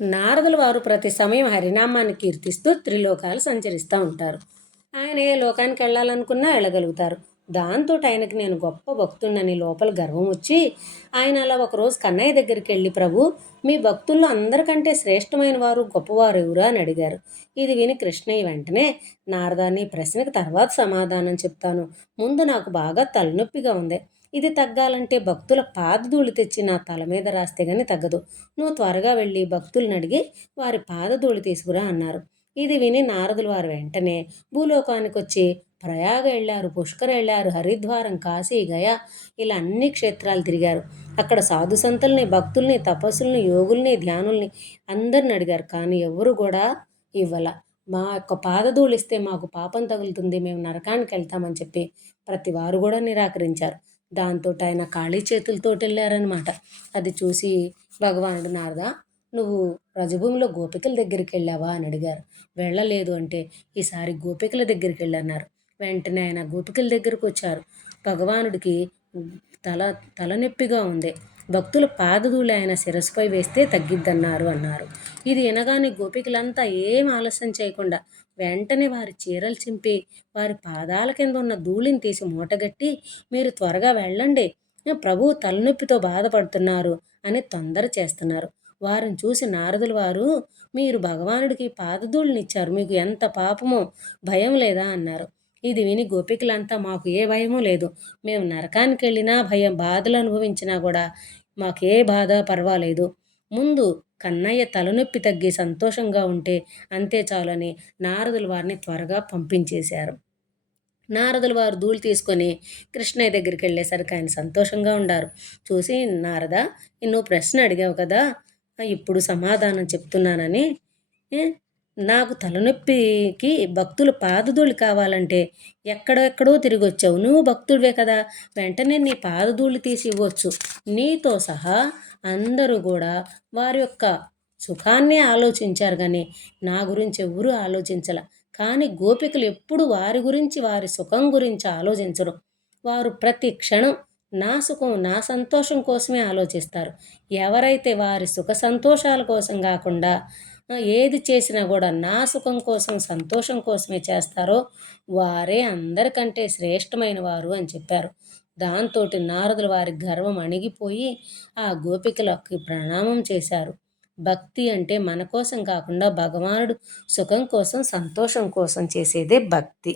నారదుల వారు ప్రతి సమయం హరినామాన్ని కీర్తిస్తూ త్రిలోకాలు సంచరిస్తూ ఉంటారు. ఆయన ఏ లోకానికి వెళ్ళాలనుకున్నా వెళ్ళగలుగుతారు. దాంతో ఆయనకి నేను గొప్ప భక్తుడినని లోపల గర్వం వచ్చి ఆయన అలా ఒకరోజు కన్నయ్య దగ్గరికి వెళ్ళి ప్రభు మీ భక్తుల్లో అందరికంటే శ్రేష్టమైన వారు గొప్పవారు ఎవరు? అని అడిగారు. ఇది విని కృష్ణయ్య వెంటనే నారదాన్ని ప్రశ్నకు తర్వాత సమాధానం చెప్తాను. ముందు నాకు బాగా తలనొప్పిగా ఉంది. ఇది తగ్గాలంటే భక్తుల పాదధూళి తెచ్చి నా తల మీద రాస్తే గాని తగ్గదు. నువ్వు త్వరగా వెళ్ళి భక్తులను అడిగి వారి పాదధూళి తీసుకురా అన్నారు. ఇది విని నారదులు వారు వెంటనే భూలోకానికి వచ్చి ప్రయాగ వెళ్ళారు పుష్కర వెళ్ళారు హరిద్వారం కాశీ గయా ఇలా అన్ని క్షేత్రాలు తిరిగారు. అక్కడ సాధు సంతుల్ని భక్తుల్ని తపస్సుల్ని యోగుల్ని ధ్యానుల్ని అందరిని అడిగారు. కానీ ఎవరు కూడా ఇవ్వాల. మా యొక్క పాదధూళిస్తే మాకు పాపం తగులుతుంది మేము నరకానికి వెళ్తామని చెప్పి ప్రతి వారు కూడా నిరాకరించారు. దాంతో ఆయన ఖాళీ చేతులతో వెళ్ళారనమాట అది చూసి భగవానుడు నారద నువ్వు రజభూమిలో గోపికల దగ్గరికి వెళ్ళావా అని అడిగారు. వెళ్ళలేదు అంటే ఈసారి గోపికల దగ్గరికి వెళ్ళన్నారు వెంటనే ఆయన గోపికల దగ్గరకు వచ్చారు భగవానుడికి తల తలనొప్పిగా ఉంది. భక్తుల పాదధూళి ఆయన శిరస్సుపై వేస్తే తగ్గిద్దన్నారు అన్నారు. ఇది వినగానే గోపికలంతా ఏం ఆలస్యం చేయకుండా వెంటనే వారి చీరలు చింపి వారి పాదాల కింద ఉన్న ధూళిని తీసి మూటగట్టి మీరు త్వరగా వెళ్ళండి. ప్రభు తలనొప్పితో బాధపడుతున్నారు అని తొందర చేస్తున్నారు. వారిని చూసి నారదులు వారు మీరు భగవానుడికి పాదధూళినిచ్చారు. మీకు ఎంత పాపమో భయం లేదా అన్నారు. ఇది విని గోపికలంతా మాకు ఏ భయమూ లేదు. మేము నరకానికి వెళ్ళినా భయం బాధలు అనుభవించినా కూడా మాకే బాధ పర్వాలేదు. ముందు కన్నయ్య తలనొప్పి తగ్గి సంతోషంగా ఉంటే అంతే చాలని నారదులు వారిని త్వరగా పంపించేశారు. నారదులు వారు ధూళి తీసుకొని కృష్ణయ్య దగ్గరికి వెళ్ళేసరికి ఆయన సంతోషంగా ఉండారు. చూసి నారద నువ్వు ప్రశ్న అడిగావు కదా ఇప్పుడు సమాధానం చెప్తున్నానని నాకు తలనొప్పికి భక్తుల పాదధూళి కావాలంటే ఎక్కడెక్కడో తిరిగి వచ్చావు నువ్వు భక్తుడివే కదా. వెంటనే నీ పాదధూళి తీసి ఇవ్వచ్చు. నీతో సహా అందరూ కూడా వారి యొక్క సుఖాన్నే ఆలోచించారు కానీ నా గురించి ఎవరూ ఆలోచించాల. కానీ గోపికలు ఎప్పుడు వారి గురించి వారి సుఖం గురించి ఆలోచించరు. వారు ప్రతి క్షణం నా సుఖం నా సంతోషం కోసమే ఆలోచిస్తారు. ఎవరైతే వారి సుఖ సంతోషాల కోసం కాకుండా ఏది చేసినా కూడా నా సుఖం కోసం సంతోషం కోసమే చేస్తారో వారే అందరికంటే శ్రేష్టమైన వారు అని చెప్పారు. దాంతో నారదులు వారి గర్వం అణిగిపోయి ఆ గోపికలకి ప్రణామం చేశారు. భక్తి అంటే మన కోసం కాకుండా భగవానుడు సుఖం కోసం సంతోషం కోసం చేసేదే భక్తి.